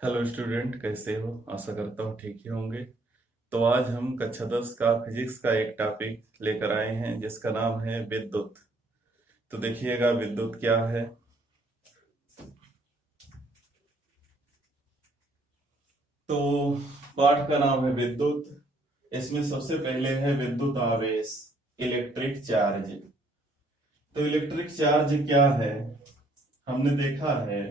Hello student, कैसे हो? आशा करता हूँ ठीक ही होंगे। तो आज हम कक्षा 10 का फिजिक्स का एक टॉपिक लेकर आए हैं जिसका नाम है विद्युत। तो देखिएगा विद्युत क्या है। तो पाठ का नाम है विद्युत। इसमें सबसे पहले है विद्युत आवेश, इलेक्ट्रिक चार्ज। तो इलेक्ट्रिक चार्ज क्या है? हमने देखा है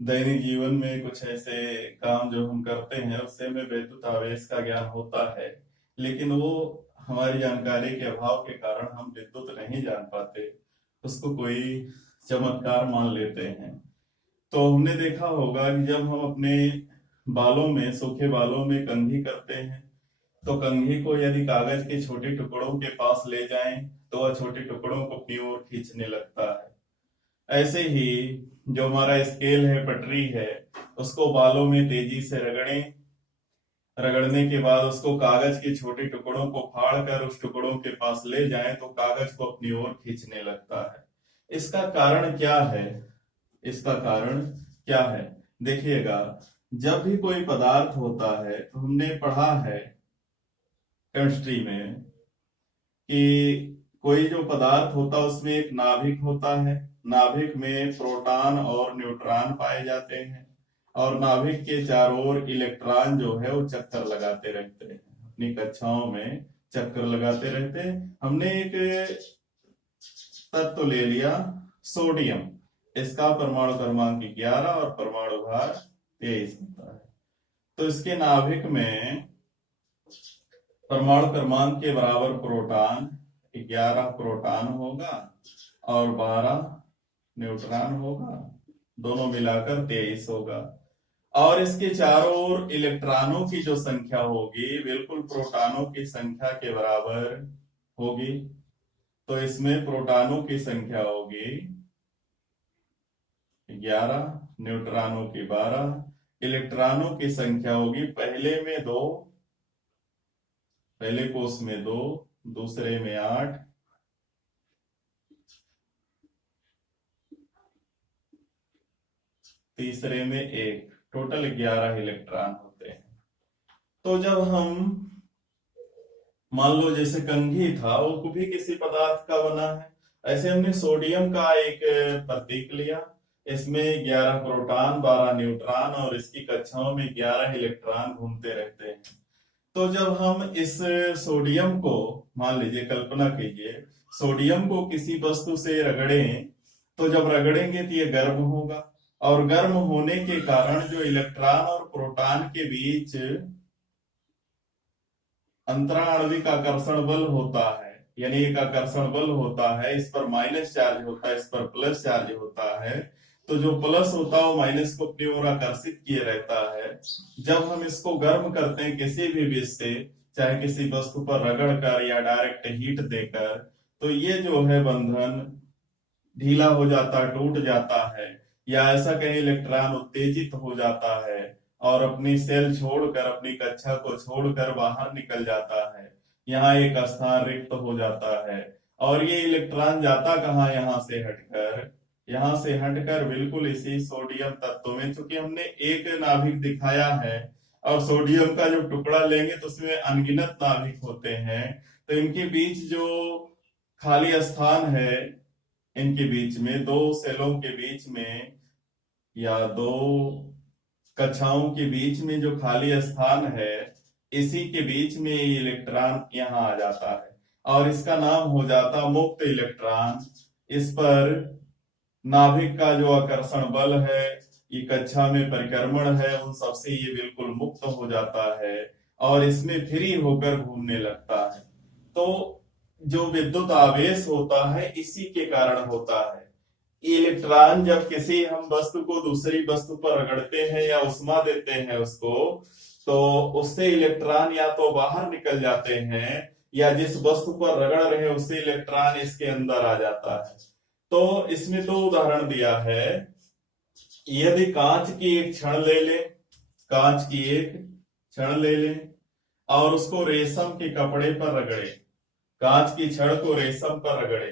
दैनिक जीवन में कुछ ऐसे काम जो हम करते हैं उससे हमें विद्युत आवेश का ज्ञान होता है, लेकिन वो हमारी जानकारी के अभाव के कारण हम विद्युत नहीं जान पाते, उसको कोई चमत्कार मान लेते हैं। तो हमने देखा होगा कि जब हम अपने बालों में, सूखे बालों में कंघी करते हैं, तो कंघी को यदि कागज के छोटे टुकड़ों के पास ले जाएं तो वह छोटे टुकड़ों को अपनी ओर खींचने लगता है। ऐसे ही जो हमारा स्केल है, पटरी है, उसको बालों में तेजी से रगड़ें। रगड़ने के बाद उसको कागज के छोटे टुकड़ों को फाड़ कर उस टुकड़ों के पास ले जाएं तो कागज को अपनी ओर खींचने लगता है। इसका कारण क्या है? इसका कारण क्या है? देखिएगा, जब भी कोई पदार्थ होता है तो हमने पढ़ा है केमिस्ट्री में कि कोई जो पदार्थ होता है उसमें एक नाभिक होता है। नाभिक में प्रोटॉन और न्यूट्रॉन पाए जाते हैं, और नाभिक के चारों ओर इलेक्ट्रॉन जो है वो चक्कर लगाते रहते हैं, अपनी कक्षाओं में चक्कर लगाते रहते हैं। हमने एक तत्व ले लिया, सोडियम। इसका परमाणु क्रमांक 11 और परमाणु भार 23 होता है। तो इसके नाभिक में परमाणु क्रमांक के बराबर प्रोटॉन 11 प्रोटॉन होगा और 12 न्यूट्रॉन होगा, दोनों मिलाकर 23 होगा। और इसके चारों ओर इलेक्ट्रॉनों की जो संख्या होगी बिल्कुल प्रोटॉनों की संख्या के बराबर होगी। तो इसमें प्रोटॉनों की संख्या होगी 11, न्यूट्रॉनों की 12, इलेक्ट्रॉनों की संख्या होगी पहले में 2, पहले कोष में 2, दूसरे में 8, तीसरे में 1, टोटल 11 इलेक्ट्रॉन होते हैं। तो जब हम मान लो जैसे कंघी था वो भी किसी पदार्थ का बना है, ऐसे हमने सोडियम का एक प्रतीक लिया। इसमें 11 प्रोटॉन, 12 न्यूट्रॉन और इसकी कक्षाओं में 11 इलेक्ट्रॉन घूमते रहते हैं। तो जब हम इस सोडियम को, मान लीजिए, कल्पना कीजिए, सोडियम को किसी वस्तु से रगड़ें, तो जब रगड़ेंगे तो ये गर्म होगा, और गर्म होने के कारण जो इलेक्ट्रॉन और प्रोटॉन के बीच अंतराणविक आकर्षण बल होता है, यानी एक आकर्षण बल होता है, इस पर माइनस चार्ज होता है, इस पर प्लस चार्ज होता है। तो जो प्लस होता है वो माइनस को अपनी ओर आकर्षित किए रहता है। जब हम इसको गर्म करते हैं किसी भी विष से, चाहे किसी वस्तु पर रगड़ कर या डायरेक्ट हीट देकर, तो ये जो है बंधन ढीला हो जाता, टूट जाता है, या ऐसा कहीं इलेक्ट्रॉन उत्तेजित हो जाता है और अपनी सेल छोड़कर, अपनी कक्षा को छोड़कर बाहर निकल जाता है। यहाँ एक स्थान रिक्त हो जाता है, और ये इलेक्ट्रॉन जाता कहाँ? यहाँ से हटकर बिल्कुल इसी सोडियम तत्व में, चूंकि हमने एक नाभिक दिखाया है और सोडियम का जो टुकड़ा लेंगे तो उसमें अनगिनत नाभिक होते हैं, तो इनके बीच जो खाली स्थान है, इनके बीच में, दो सेलों के बीच में या दो कक्षाओं के बीच में जो खाली स्थान है, इसी के बीच में ये इलेक्ट्रॉन यहाँ आ जाता है और इसका नाम हो जाता मुक्त इलेक्ट्रॉन। इस पर नाभिक का जो आकर्षण बल है, ये कक्षा में परिक्रमण है, उन सबसे ये बिल्कुल मुक्त हो जाता है और इसमें फ्री होकर घूमने लगता है। तो जो विद्युत आवेश होता है इसी के कारण होता है। इलेक्ट्रॉन जब किसी हम वस्तु को दूसरी वस्तु पर रगड़ते हैं या उष्मा देते हैं उसको, तो उससे इलेक्ट्रॉन या तो बाहर निकल जाते हैं, या जिस वस्तु पर रगड़ रहे हैं उससे इलेक्ट्रॉन इसके अंदर आ जाता है। तो इसमें दो उदाहरण दिया है। यदि कांच की एक छड़ ले ले, कांच की एक छड़ ले ले और उसको रेशम के कपड़े पर रगड़े, कांच की छड़ को रेशम पर रगड़े,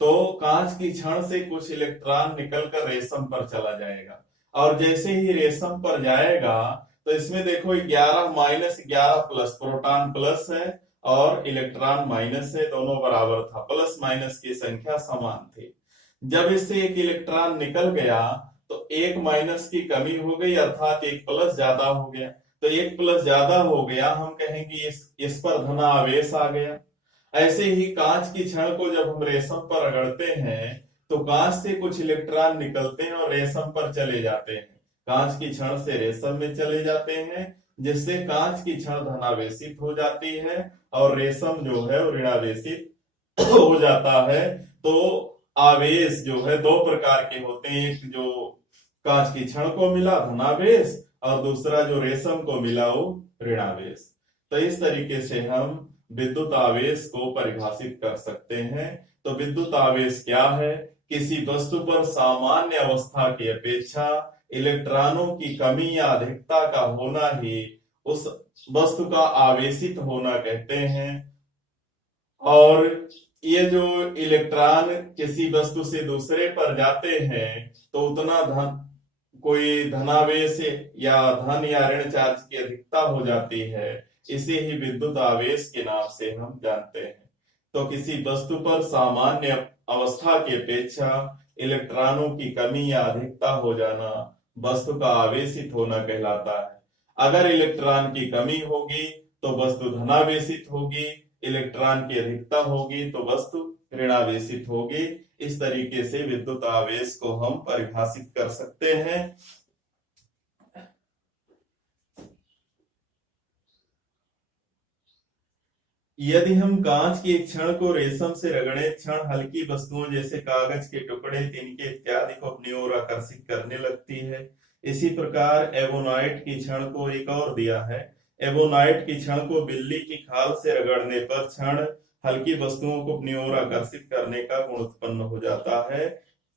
तो कांच की छड़ से कुछ इलेक्ट्रॉन निकलकर रेशम पर चला जाएगा और जैसे ही रेशम पर जाएगा तो इसमें देखो 11 माइनस 11 प्लस, प्रोटॉन प्लस है और इलेक्ट्रॉन माइनस है, दोनों बराबर था, प्लस माइनस की संख्या समान थी। जब इससे एक इलेक्ट्रॉन निकल गया तो एक माइनस की कमी हो गई, अर्थात एक प्लस ज्यादा हो गया। तो एक प्लस ज्यादा हो गया, हम कहेंगे इस पर धनावेश आ गया। ऐसे ही कांच की छड़ को जब हम रेशम पर रगड़ते हैं तो कांच से कुछ इलेक्ट्रॉन निकलते हैं और रेशम पर चले जाते हैं, कांच की छड़ से रेशम में चले जाते हैं, जिससे कांच की छड़ धनावेशित हो जाती है और रेशम जो है वो ऋणावेशित हो जाता है। तो आवेश जो है दो प्रकार के होते हैं, एक जो कांच की छड़ को मिला धनावेश और दूसरा जो रेशम को मिला वो ऋणावेश। तो इस तरीके से हम विद्युत आवेश को परिभाषित कर सकते हैं। तो विद्युत आवेश क्या है? किसी वस्तु पर सामान्य अवस्था की अपेक्षा इलेक्ट्रॉनों की कमी या अधिकता का होना ही उस वस्तु का आवेशित होना कहते हैं। और ये जो इलेक्ट्रॉन किसी वस्तु से दूसरे पर जाते हैं तो उतना कोई धनावेश या धन या ऋण चार्ज की अधिकता हो जाती है, इसे ही विद्युत आवेश के नाम से हम जानते हैं। तो किसी वस्तु पर सामान्य अवस्था की अपेक्षा इलेक्ट्रॉनों की कमी या अधिकता हो जाना वस्तु का आवेशित होना कहलाता है। अगर इलेक्ट्रॉन की कमी होगी तो वस्तु धनावेशित होगी, इलेक्ट्रॉन की अधिकता होगी तो वस्तु ऋणावेशित होगी। इस तरीके से विद्युत आवेश को हम परिभाषित कर सकते हैं। यदि हम कांच की एक छड़ को रेशम से रगड़े, छड़ हल्की वस्तुओं जैसे कागज के टुकड़े, तिनके इत्यादि को अपनी ओर आकर्षित करने लगती है। इसी प्रकार एवोनाइट की छड़ को एक और दिया है। एवोनाइट की छड़ को बिल्ली की खाल से रगड़ने पर छड़ हल्की वस्तुओं को अपनी ओर आकर्षित करने का गुण उत्पन्न हो जाता है।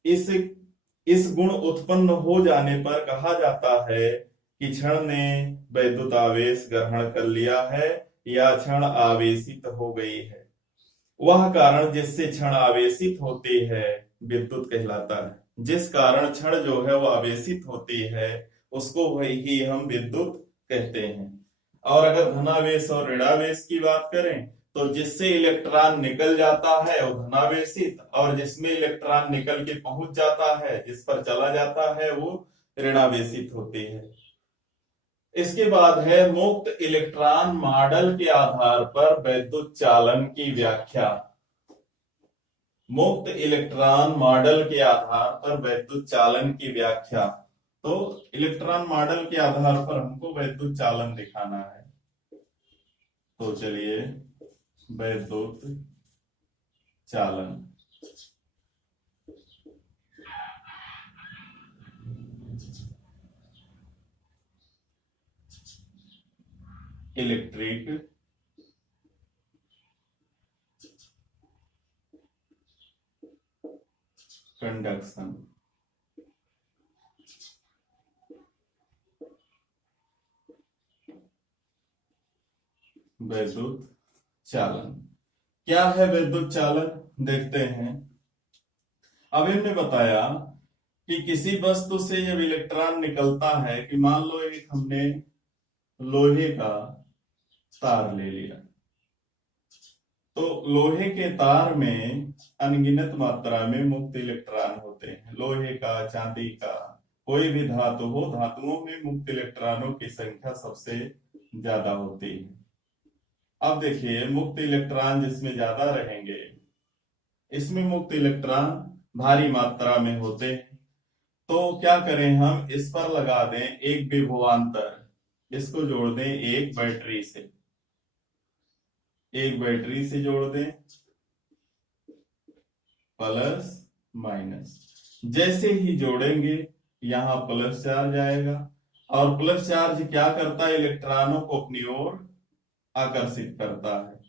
इस गुण उत्पन्न हो जाने पर कहा जाता है कि क्षण ने वैद्युत आवेश ग्रहण कर लिया है या क्षण आवेशित हो गई है। वह कारण जिससे क्षण आवेशित होती है विद्युत कहलाता है। जिस कारण क्षण जो है वो आवेशित होती है उसको वही हम विद्युत कहते हैं। और अगर धनावेश और ऋणावेश की बात करें तो जिससे इलेक्ट्रॉन निकल जाता है वो धनावेशित, और जिसमें इलेक्ट्रॉन निकल के पहुंच जाता है, जिस पर चला जाता है, वो ऋणावेशित होती है। इसके बाद है मुक्त इलेक्ट्रॉन मॉडल के आधार पर वैद्युत चालन की व्याख्या। मुक्त इलेक्ट्रॉन मॉडल के आधार पर वैद्युत चालन की व्याख्या। तो इलेक्ट्रॉन मॉडल के आधार पर हमको वैद्युत चालन दिखाना है। तो चलिए वैद्युत चालन। Electric conduction. वैद्युत चालन क्या है? वैद्युत चालन देखते हैं। अब हमने बताया कि किसी वस्तु से जब इलेक्ट्रॉन निकलता है, कि मान लो एक हमने लोहे का तार ले लिया, तो लोहे के तार में अनगिनत मात्रा में मुक्त इलेक्ट्रॉन होते हैं। लोहे का, चांदी का, कोई भी धातु हो, धातुओं में मुक्त इलेक्ट्रॉनों की संख्या सबसे ज्यादा होती है। अब देखिए मुक्त इलेक्ट्रॉन जिसमें ज्यादा रहेंगे, इसमें मुक्त इलेक्ट्रॉन भारी मात्रा में होते हैं। तो क्या करें हम? इस पर लगा दें एक विभवांतर, इसको जोड़ दें एक बैटरी से, एक बैटरी से जोड़ दें प्लस माइनस। जैसे ही जोड़ेंगे यहां प्लस चार्ज आएगा, और प्लस चार्ज क्या करता है? इलेक्ट्रॉनों को अपनी ओर आकर्षित करता है।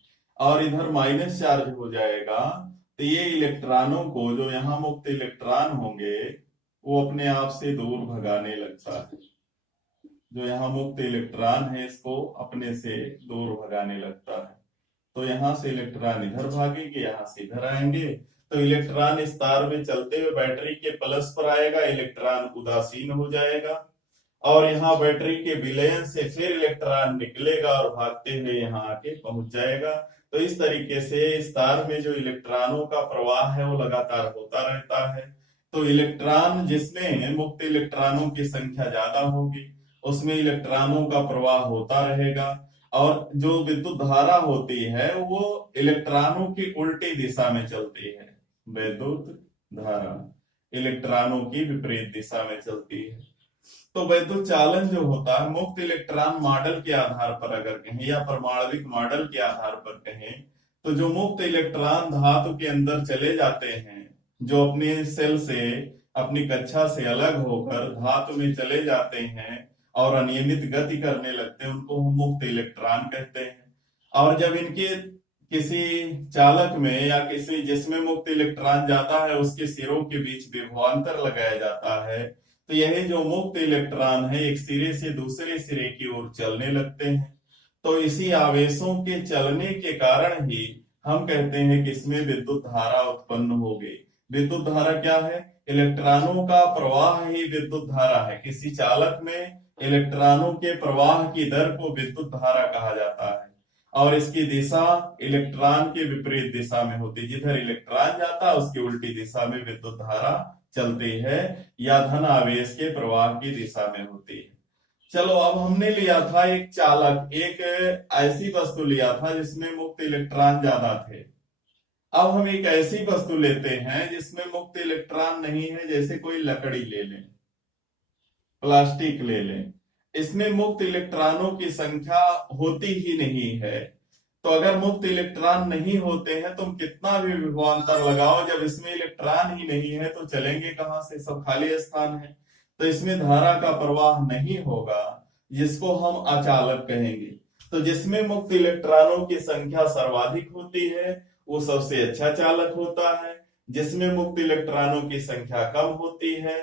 और इधर माइनस चार्ज हो जाएगा तो ये इलेक्ट्रॉनों को, जो यहाँ मुक्त इलेक्ट्रॉन होंगे, वो अपने आप से दूर भगाने लगता है। जो यहाँ मुक्त इलेक्ट्रॉन है इसको अपने से दूर भगाने लगता है। तो यहां से इलेक्ट्रॉन इधर भागेंगे, यहां से इधर आएंगे, तो इलेक्ट्रॉन इस तार में चलते हुए बैटरी के प्लस पर आएगा, इलेक्ट्रॉन उदासीन हो जाएगा और यहाँ बैटरी के विलयन से फिर इलेक्ट्रॉन निकलेगा और भागते हुए यहाँ आके पहुंच जाएगा। तो इस तरीके से इस तार में जो इलेक्ट्रॉनों का प्रवाह है वो लगातार होता रहता है। तो इलेक्ट्रॉन जिसमें मुक्त इलेक्ट्रॉनों की संख्या ज्यादा होगी उसमें इलेक्ट्रॉनों का प्रवाह होता रहेगा और जो विद्युत धारा होती है वो इलेक्ट्रॉनों की उल्टी दिशा में चलती है। विद्युत धारा इलेक्ट्रॉनों की विपरीत दिशा में चलती है। तो वैद्युत चालन जो होता है मुक्त इलेक्ट्रॉन मॉडल के आधार पर अगर कहें या परमाणविक मॉडल के आधार पर कहें तो जो मुक्त इलेक्ट्रॉन धातु के अंदर चले जाते हैं, जो अपने सेल से अपनी कक्षा से अलग होकर धातु में चले जाते हैं और अनियमित गति करने लगते हैं, उनको हम मुक्त इलेक्ट्रॉन कहते हैं। और जब इनके किसी चालक में या किसी जिसमें मुक्त इलेक्ट्रॉन जाता है उसके सिरों के बीच विभवांतर लगाया जाता है तो यही जो मुक्त इलेक्ट्रॉन है एक सिरे से दूसरे सिरे की ओर चलने लगते हैं। तो इसी आवेशों के चलने के कारण ही हम कहते हैं कि इसमें विद्युत धारा उत्पन्न हो गई। विद्युत धारा क्या है? इलेक्ट्रॉनों का प्रवाह ही विद्युत धारा है। किसी चालक में इलेक्ट्रॉनों के प्रवाह की दर को विद्युत धारा कहा जाता है और इसकी दिशा इलेक्ट्रॉन के विपरीत दिशा में होती है। जिधर इलेक्ट्रॉन जाता है उसकी उल्टी दिशा में विद्युत धारा चलती है या धन आवेश के प्रवाह की दिशा में होती है। चलो अब हमने लिया था एक चालक, एक ऐसी वस्तु लिया था जिसमें मुक्त इलेक्ट्रॉन ज्यादा थे। अब हम एक ऐसी वस्तु लेते हैं जिसमें मुक्त इलेक्ट्रॉन नहीं है, जैसे कोई लकड़ी ले लें, प्लास्टिक ले लें, इसमें मुक्त इलेक्ट्रॉनों की संख्या होती ही नहीं है। तो अगर मुक्त इलेक्ट्रॉन नहीं होते हैं तुम कितना भी विभवांतर लगाओ, जब इसमें इलेक्ट्रॉन ही नहीं है तो चलेंगे कहां से? सब खाली स्थान है। तो इसमें धारा का प्रवाह नहीं होगा, जिसको हम अचालक कहेंगे। तो जिसमें मुक्त इलेक्ट्रॉनों की संख्या सर्वाधिक होती है वो सबसे अच्छा चालक होता है। जिसमें मुक्त इलेक्ट्रॉनों की संख्या कम होती है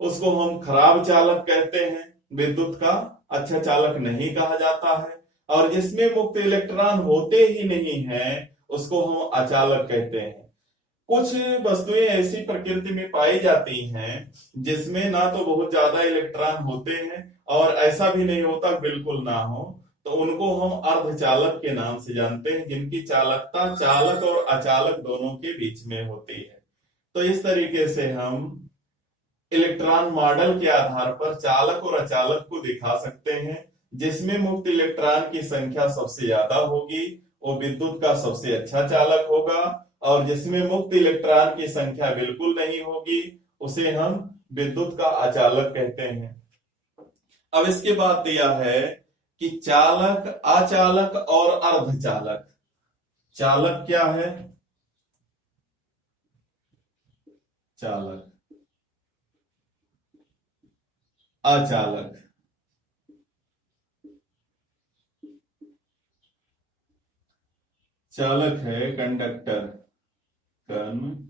उसको हम खराब चालक कहते हैं, विद्युत का अच्छा चालक नहीं कहा जाता है। और जिसमें मुक्त इलेक्ट्रॉन होते ही नहीं है उसको हम अचालक कहते हैं। कुछ वस्तुएं ऐसी प्रकृति में पाई जाती हैं जिसमें ना तो बहुत ज्यादा इलेक्ट्रॉन होते हैं और ऐसा भी नहीं होता बिल्कुल ना हो, तो उनको हम अर्धचालक के नाम से जानते हैं, जिनकी चालकता चालक और अचालक दोनों के बीच में होती है। तो इस तरीके से हम इलेक्ट्रॉन मॉडल के आधार पर चालक और अचालक को दिखा सकते हैं। जिसमें मुक्त इलेक्ट्रॉन की संख्या सबसे ज्यादा होगी वो विद्युत का सबसे अच्छा चालक होगा और जिसमें मुक्त इलेक्ट्रॉन की संख्या बिल्कुल नहीं होगी उसे हम विद्युत का अचालक कहते हैं। अब इसके बाद दिया है कि चालक, अचालक और अर्धचालक। चालक क्या है? चालक, अचालक। चालक है कंडक्टर, कंडक्टर्स,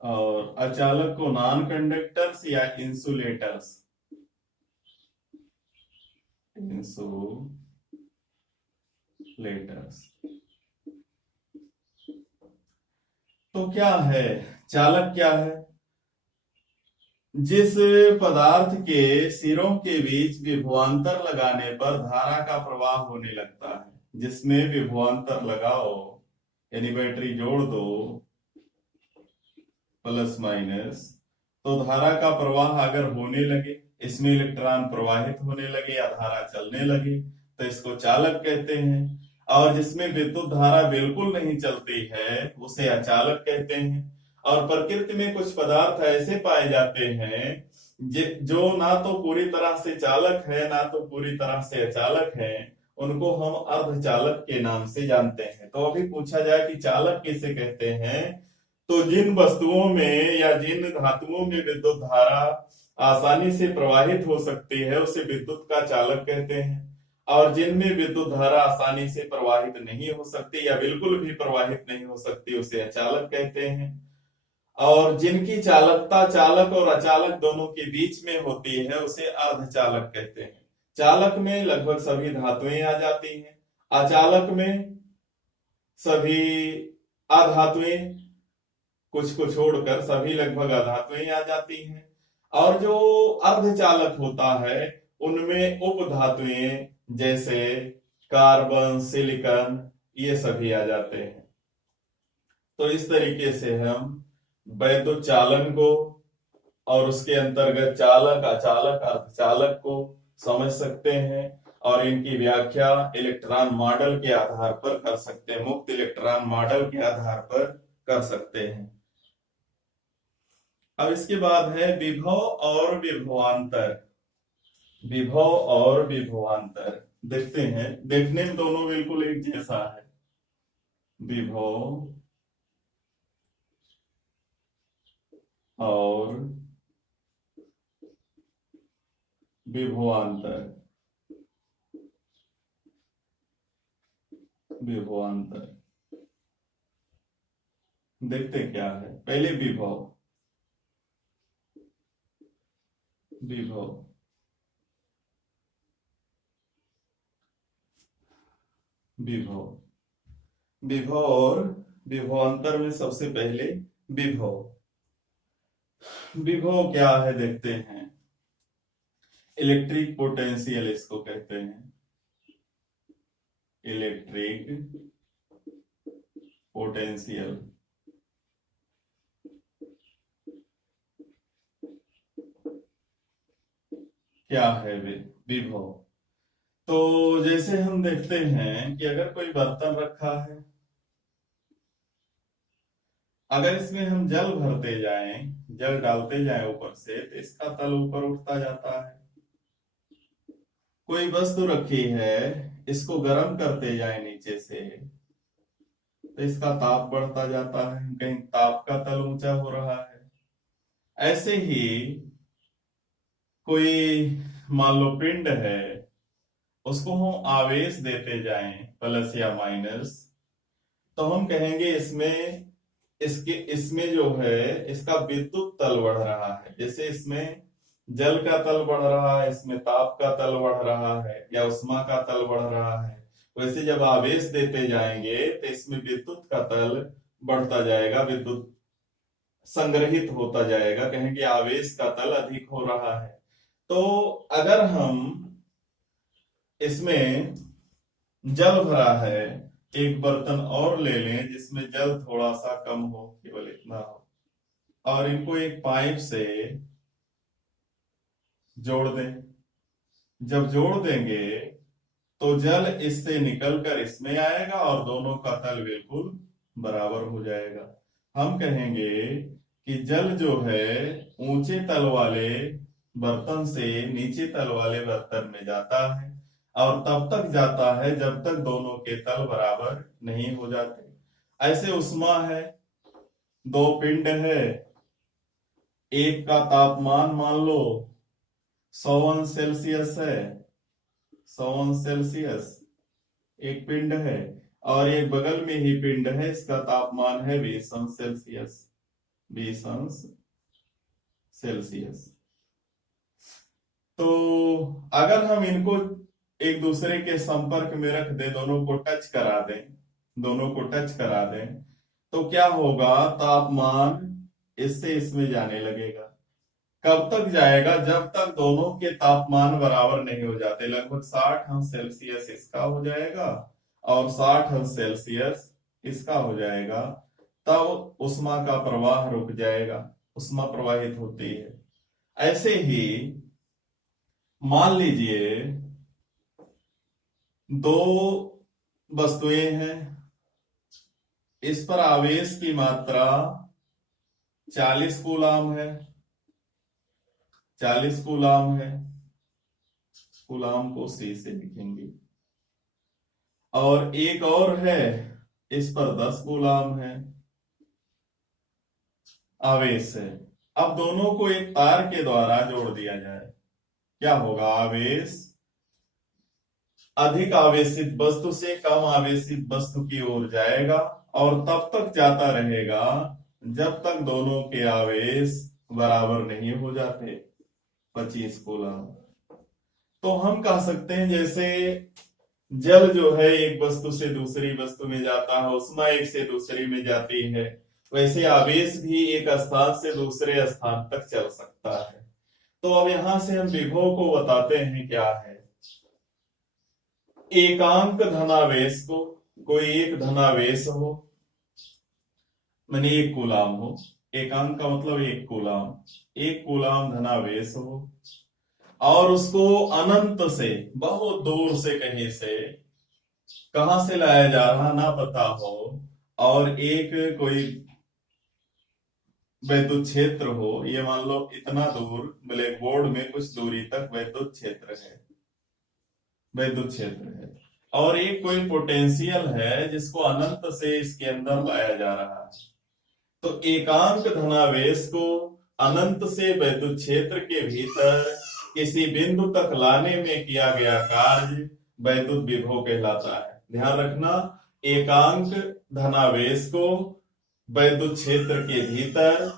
और अचालक को नॉन कंडक्टर्स या इंसुलेटर्स, इंसुलेटर्स। तो क्या है चालक? क्या है? जिस पदार्थ के सिरों के बीच विभवांतर लगाने पर धारा का प्रवाह होने लगता है, जिसमें विभवांतर लगाओ यानी बैटरी जोड़ दो प्लस माइनस, तो धारा का प्रवाह अगर होने लगे, इसमें इलेक्ट्रॉन प्रवाहित होने लगे या धारा चलने लगे तो इसको चालक कहते हैं। और जिसमें विद्युत धारा बिल्कुल नहीं चलती है उसे अचालक कहते हैं। और प्रकृति में कुछ पदार्थ ऐसे पाए जाते हैं जो ना तो पूरी तरह से चालक है ना तो पूरी तरह से अचालक है, उनको हम अर्धचालक के नाम से जानते हैं। तो अभी पूछा जाए कि चालक किसे कहते हैं, तो जिन वस्तुओं में या जिन धातुओं में विद्युत धारा आसानी से प्रवाहित हो सकती है उसे विद्युत का चालक कहते हैं। और जिनमें विद्युत धारा आसानी से प्रवाहित नहीं हो सकती या बिल्कुल भी प्रवाहित नहीं हो सकती उसे अचालक कहते हैं। और जिनकी चालकता चालक और अचालक दोनों के बीच में होती है उसे अर्धचालक कहते हैं। चालक में लगभग सभी धातुएं आ जाती हैं, अचालक में सभी अधातुएं, कुछ को छोड़कर सभी लगभग अधातुएं आ जाती हैं। और जो अर्धचालक होता है उनमें उपधातुएं जैसे कार्बन, सिलिकॉन, ये सभी आ जाते हैं। तो इस तरीके से हम वैद्युत चालन को और उसके अंतर्गत चालक, अचालक, अर्धचालक को समझ सकते हैं और इनकी व्याख्या इलेक्ट्रॉन मॉडल के आधार पर कर सकते हैं, मुक्त इलेक्ट्रॉन मॉडल के आधार पर कर सकते हैं। अब इसके बाद है विभव और विभवांतर। विभव और विभवांतर देखते हैं, देखने में दोनों बिल्कुल एक जैसा है। विभव और विभवांतर, विभवांतर देखते क्या है। पहले विभव, विभव विभव विभव और विभवांतर में सबसे पहले विभव। विभव क्या है देखते हैं। इलेक्ट्रिक पोटेंशियल इसको कहते हैं, इलेक्ट्रिक पोटेंशियल। क्या है विभव? तो जैसे हम देखते हैं कि अगर कोई बर्तन रखा है, अगर इसमें हम जल भरते जाएं, जल डालते जाएं ऊपर से, तो इसका तल ऊपर उठता जाता है। कोई वस्तु रखी है, इसको गर्म करते जाएं नीचे से, तो इसका ताप बढ़ता जाता है, कहीं ताप का तल ऊंचा हो रहा है। ऐसे ही कोई मान लो पिंड है, उसको हम आवेश देते जाएं प्लस या माइनस, तो हम कहेंगे इसमें जो है इसका विद्युत तल बढ़ रहा है। जैसे इसमें जल का तल बढ़ रहा है, इसमें ताप का तल बढ़ रहा है या उष्मा का तल बढ़ रहा है, वैसे जब आवेश देते जाएंगे तो इसमें विद्युत का तल बढ़ता जाएगा, विद्युत संग्रहित होता जाएगा, कहेंगे आवेश का तल अधिक हो रहा है। तो अगर हम इसमें जल भरा है, एक बर्तन और ले लें जिसमें जल थोड़ा सा कम हो, केवल इतना हो, और इनको एक पाइप से जोड़ दें। जब जोड़ देंगे तो जल इससे निकलकर इसमें आएगा और दोनों का तल बिल्कुल बराबर हो जाएगा। हम कहेंगे कि जल जो है ऊंचे तल वाले बर्तन से नीचे तल वाले बर्तन में जाता है और तब तक जाता है जब तक दोनों के तल बराबर नहीं हो जाते। ऐसे उष्मा है, दो पिंड है, एक का तापमान मान लो 100 अंश सेल्सियस है, 100 अंश सेल्सियस एक पिंड है, और एक बगल में ही पिंड है, इसका तापमान है 20 अंश सेल्सियस, 20 अंश सेल्सियस। तो अगर हम इनको एक दूसरे के संपर्क में रख दें, दोनों को टच करा दें, दोनों को टच करा दें, तो क्या होगा, तापमान इससे इसमें जाने लगेगा। कब तक जाएगा? जब तक दोनों के तापमान बराबर नहीं हो जाते। लगभग 60 अंश सेल्सियस इसका हो जाएगा और 60 अंश सेल्सियस इसका हो जाएगा, तब उष्मा का प्रवाह रुक जाएगा, उष्मा प्रवाहित होती है। ऐसे ही मान लीजिए दो वस्तुएं हैं, इस पर आवेश की मात्रा 40 कूलाम है, 40 कूलाम है, कूलाम को C से लिखेंगे, और एक और है, इस पर 10 कूलाम है आवेश है। अब दोनों को एक तार के द्वारा जोड़ दिया जाए, क्या होगा, आवेश अधिक आवेशित वस्तु से कम आवेशित वस्तु की ओर जाएगा और तब तक जाता रहेगा जब तक दोनों के आवेश बराबर नहीं हो जाते, 25 कूलम। तो हम कह सकते हैं जैसे जल जो है एक वस्तु से दूसरी वस्तु में जाता है, उष्मा एक से दूसरी में जाती है, वैसे आवेश भी एक स्थान से दूसरे स्थान तक चल सकता है। तो अब यहां से हम विभव को बताते हैं क्या है। एकांक धनावेश को, कोई एक धनावेश हो, माने एक कूलाम हो, एकांक का मतलब एक कूलाम, एक कूलाम धनावेश हो और उसको अनंत से, बहुत दूर से, कहीं से, कहां से लाया जा रहा ना पता हो, और एक कोई वैद्युत क्षेत्र हो, ये मान लो इतना दूर ब्लैक बोर्ड में कुछ दूरी तक वैद्युत क्षेत्र है, वैद्युत क्षेत्र है, और एक कोई पोटेंशियल है जिसको अनंत से इसके अंदर लाया जा रहा है। तो एकांक धनावेश को अनंत से वैद्युत क्षेत्र के भीतर किसी बिंदु तक लाने में किया गया कार्य वैद्युत विभव कहलाता है। ध्यान रखना, एकांक धनावेश को वैद्युत क्षेत्र के भीतर,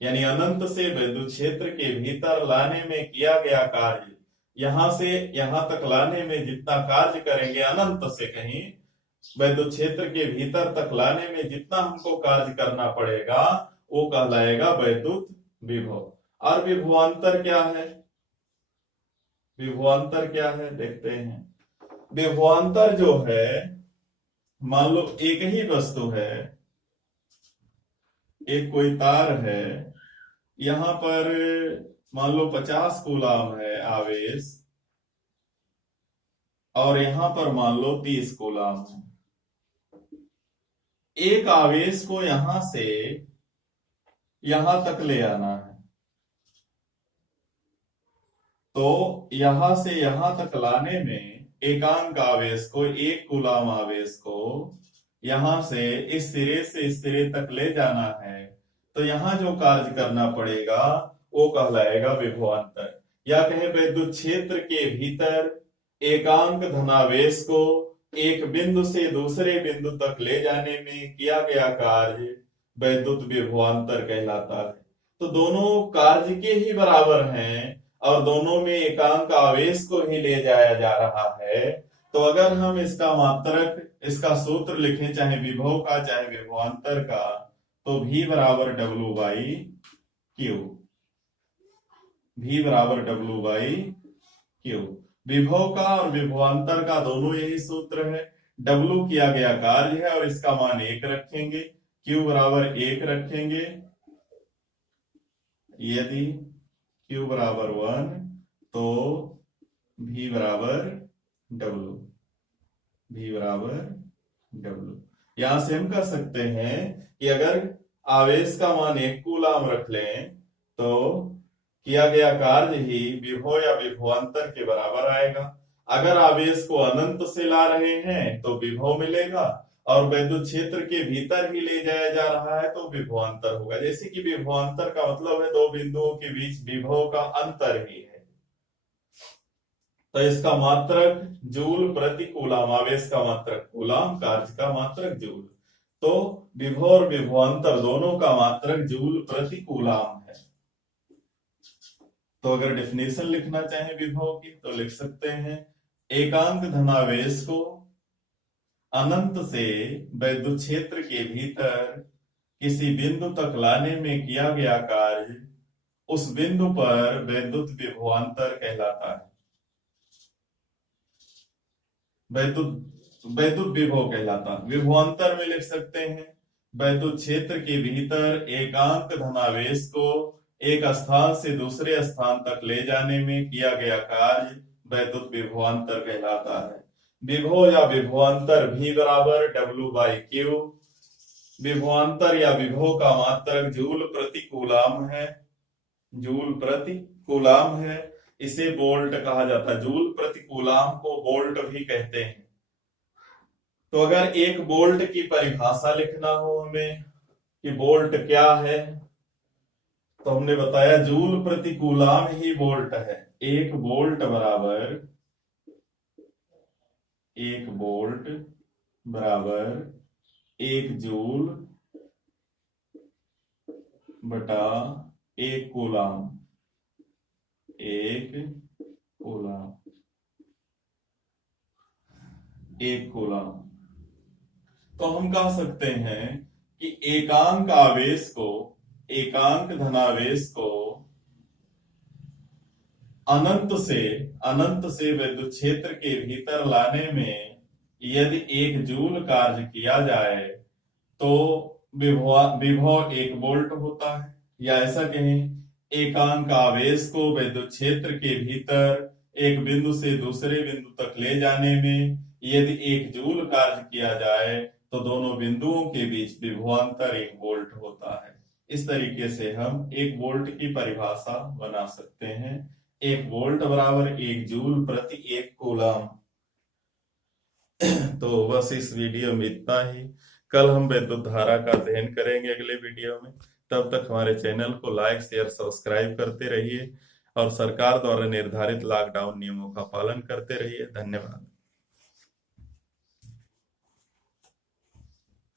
यानी अनंत से वैद्युत क्षेत्र के भीतर लाने में किया गया कार्य, यहां से यहां तक लाने में जितना कार्य करेंगे, अनंत से कहीं वैद्युत क्षेत्र के भीतर तक लाने में जितना हमको कार्य करना पड़ेगा, वो कहलाएगा वैद्युत विभव। और विभवांतर क्या है? विभवांतर क्या है देखते हैं। विभवांतर जो है, मान लो एक ही वस्तु है, एक कोई तार है, यहां पर मान लो 50 कूलाम है आवेश, और यहां पर मान लो 30 कूलाम है। एक आवेश को यहां से यहां तक ले आना है, तो यहां से यहां तक लाने में एकांक आवेश को, एक कूलाम आवेश को यहां से इस सिरे से इस सिरे तक ले जाना है, तो यहां जो कार्य करना पड़ेगा वो कहलाएगा विभवांतर। या कहें विद्युत क्षेत्र के भीतर एकांक धनावेश को एक बिंदु से दूसरे बिंदु तक ले जाने में किया गया कार्य वैद्युत विभवांतर कहलाता है। तो दोनों कार्य के ही बराबर हैं और दोनों में एकांक आवेश को ही ले जाया जा रहा है। तो अगर हम इसका मात्रक, इसका सूत्र लिखें, चाहे विभव का चाहे विभवांतर का, तो V बराबर W बाई Q, V बराबर W बाई Q। विभव का और विभवांतर का दोनों यही सूत्र है। W किया गया कार्य है और इसका मान 1 रखेंगे, Q बराबर 1 रखेंगे। यदि Q बराबर 1 तो V बराबर W, V बराबर W। यहां से हम कह सकते हैं कि अगर आवेश का मान 1 कूलाम रख लें तो किया गया कार्य ही विभव या विभवांतर के बराबर आएगा। अगर आवेश को अनंत से ला रहे हैं तो विभव मिलेगा, और वैद्युत क्षेत्र के भीतर ही ले जाया जा रहा है तो विभवांतर होगा। जैसे कि विभवांतर का मतलब है दो बिंदुओं के बीच विभव का अंतर ही है। तो इसका मात्रक जूल प्रति कूलाम, आवेश का मात्रक कूलाम, कार्य का मात्रक जूल। तो विभव और विभवांतर दोनों का मात्रक जूल प्रति कूलाम है। तो अगर डेफिनेशन लिखना चाहे विभव की तो लिख सकते हैं, एकांक धनावेश को अनंत से वैद्युत क्षेत्र के भीतर किसी बिंदु तक लाने में किया गया कार्य उस बिंदु पर वैद्युत विभवांतर कहलाता है, वैद्युत विभव कहलाता है। विभवांतर में लिख सकते हैं, वैद्युत क्षेत्र के भीतर एकांक धनावेश को एक स्थान से दूसरे स्थान तक ले जाने में किया गया कार्य वैद्युत विभवांतर कहलाता है। विभव या विभवांतर V बराबर W बाई Q। विभवांतर या विभव का मात्रक जूल प्रति कूलाम है, जूल प्रति कूलाम है। इसे वोल्ट कहा जाता है, जूल प्रति कूलाम को वोल्ट भी कहते हैं। तो अगर एक वोल्ट की परिभाषा लिखना हो हमें कि वोल्ट क्या है, तो हमने बताया जूल प्रति कूलाम ही वोल्ट है। एक वोल्ट बराबर, एक वोल्ट बराबर एक जूल बटा एक कूलाम, एक कूलम, 1 कूलम। तो हम कह सकते हैं कि एकांक धनावेश को अनंत से विद्युत क्षेत्र के भीतर लाने में यदि 1 जूल कार्य किया जाए तो विभव 1 वोल्ट होता है। या ऐसा कहें, एकांक आवेश को विद्युत क्षेत्र के भीतर एक बिंदु से दूसरे बिंदु तक ले जाने में यदि 1 जूल कार्य किया जाए तो दोनों बिंदुओं के बीच विभवांतर 1 वोल्ट होता है। इस तरीके से हम 1 वोल्ट की परिभाषा बना सकते हैं। 1 वोल्ट बराबर 1 जूल प्रति 1 कूलम। तो बस इस वीडियो में इतना ही। कल हम विद्युत धारा का अध्ययन करेंगे अगले वीडियो में। तब तक हमारे चैनल को लाइक, शेयर, सब्सक्राइब करते रहिए और सरकार द्वारा निर्धारित लॉकडाउन नियमों का पालन करते रहिए। धन्यवाद।